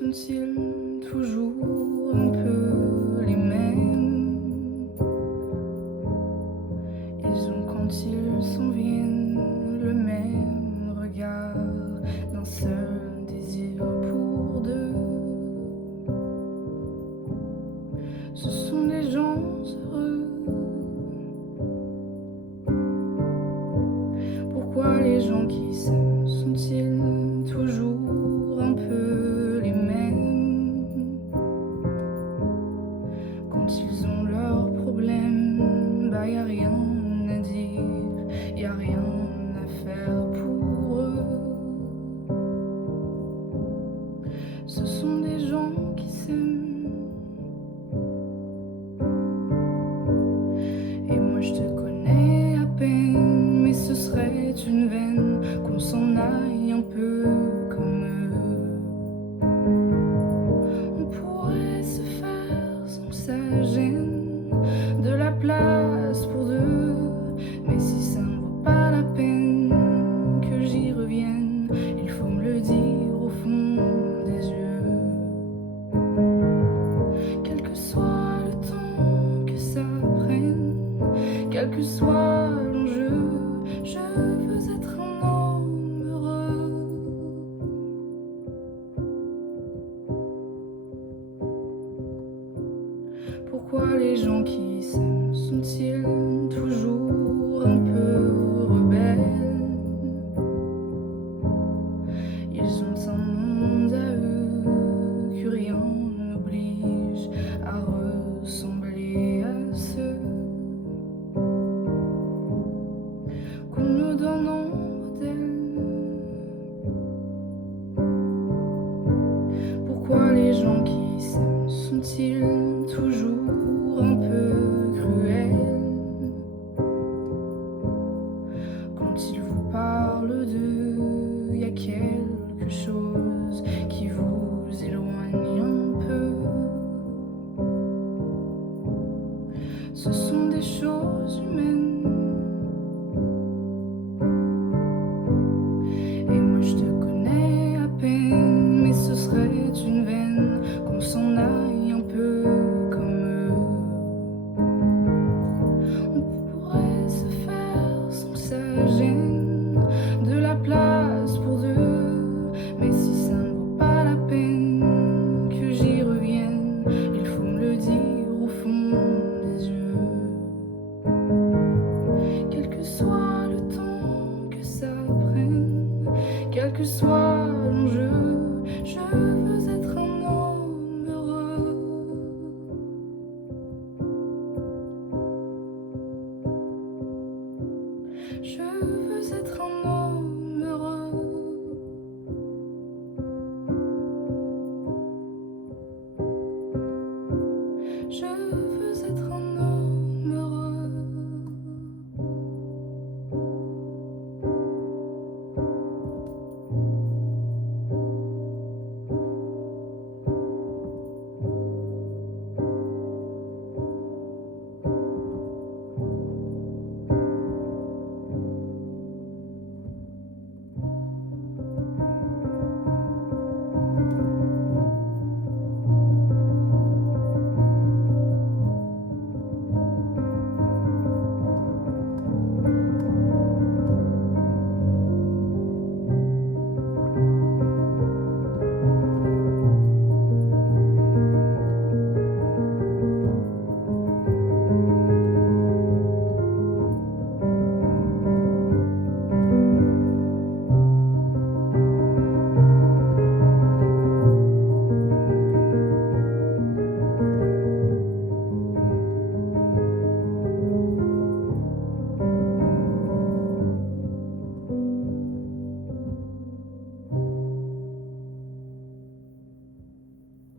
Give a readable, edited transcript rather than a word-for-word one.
sont-ils toujours un peu les mêmes? Ils ont quand ils s'en viennent le même regard, d'un seul désir pour deux. Ce sont des gens heureux. Pourquoi les gens qui s'aiment sont-ils toujours un peu les mêmes? Quand ils ont leurs problèmes, y a rien à dire, y a rien à faire pour eux. Ce sont des gens qui s'aiment. Et moi je te connais à peine, mais ce serait une veine qu'on s'en aille un peu comme eux. On pourrait se faire sans sa gêne de la place pour deux, mais si ça ne vaut pas la peine que j'y revienne, il faut me le dire au fond des yeux. Quel que soit le temps que ça prenne, quel que soit l'enjeu, je veux être un homme heureux. Pourquoi les gens qui s'aiment sont-ils toujours un peu rebelles? Ils ont un monde à eux que rien n'oblige à ressembler à ceux qu'on nous donne en modèle. Pourquoi les gens qui s'aiment sont-ils toujours un peu cruels quand ils vous parlent d'eux? Y a quelque chose qui vous éloigne un peu. Ce sont des choses humaines. Et moi je te connais à peine, mais ce serait une veine qu'on s'en aille un peu comme eux. On pourrait se faire sans sa gêne de la place pour deux, mais si ça ne vaut pas la peine que j'y revienne, il faut me le dire au fond des yeux. Quel que soit le temps que ça prenne, quel que soit l'enjeu, je veux être